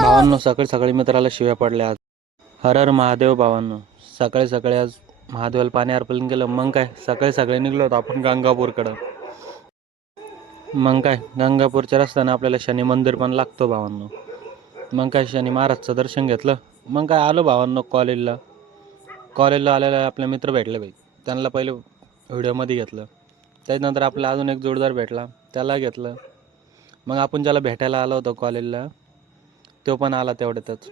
भावांनो, सकाळी सकाळी मित्राला शिव्या पडल्या आज. हर हर महादेव भावांनो. सकाळी सकाळी आज महादेवाला पाणी अर्पण केलं. मग काय, सकाळी सकाळी निघलो होतो आपण गंगापूरकडं. मग काय, गंगापूरच्या रस्त्यानं आपल्याला शनी मंदिर पण लागतो भावांनो. मग काय, शनी महाराजचं दर्शन घेतलं. मग काय, आलो भावांनो कॉलेजला. कॉलेजला आलेले आपले मित्र भेटले बाई. त्यांना पहिले व्हिडिओमध्ये घेतलं. त्याच्यानंतर आपला अजून एक जोडदार भेटला, त्याला घेतलं. मग आपण ज्याला भेटायला आलो होतो कॉलेजला, तो पण आला तेवढ्यातच.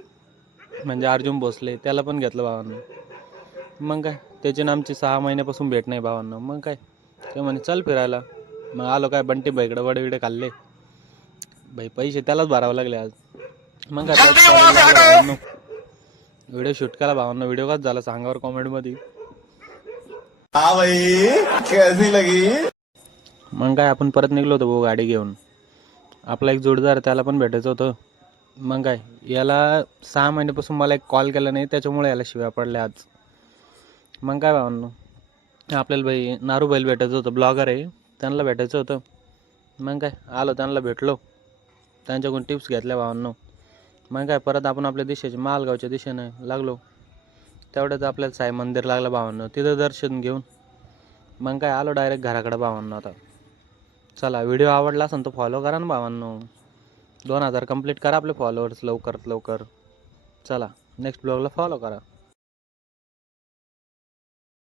म्हणजे अर्जुन भोसले, त्याला पण घेतलं भावांनो. मग काय, त्याची ना आमची 6 महिन्यापासून भेट नाही भावांनो. मग काय, ते म्हणे चल फिरायला. मग आलो काय, बंटी भाईकडे वडे खाल्ले. भाई पैसे त्यालाच भरावं लागले आज. मग काय, भावांनो व्हिडिओ शूट केला भावांनो. व्हिडिओ कसा झाला सांगावर कॉमेंटमध्ये. हाँ भाई कैसी लगी। मग काय, आपण परत निघलो होतो भाऊ गाडी घेऊन. आपला एक जोडदार, त्याला पण भेटायचं होतं. मग काय, याला 6 महिन्यापासून मला एक कॉल केला नाही, त्याच्यामुळे याला शिव्या पडल्या आज. मग काय भावांनो, आपल्याला भाई नारू बैल भेटायचं होतं, ब्लॉगर आहे, त्यांना भेटायचं होतं. मग काय, आलो त्यांना भेटलो, त्यांच्याकडून टिप्स घेतल्या भावांनो. मग काय, परत आपण आपल्या दिशेचे मालगावच्या दिशेने लागलो. तेवढ्याच आपल्याला साई मंदिर लागलं भावांनो, तिथं दर्शन घेऊन मग काय आलो डायरेक्ट घराकडे भावांनो. आता चला, व्हिडिओ आवडला असेल तर फॉलो करा ना भावांनो. 2000 कंप्लीट करा आपले फॉलोअर्स लवकरात लवकर. चला, नेक्स्ट ब्लॉगला फॉलो करा.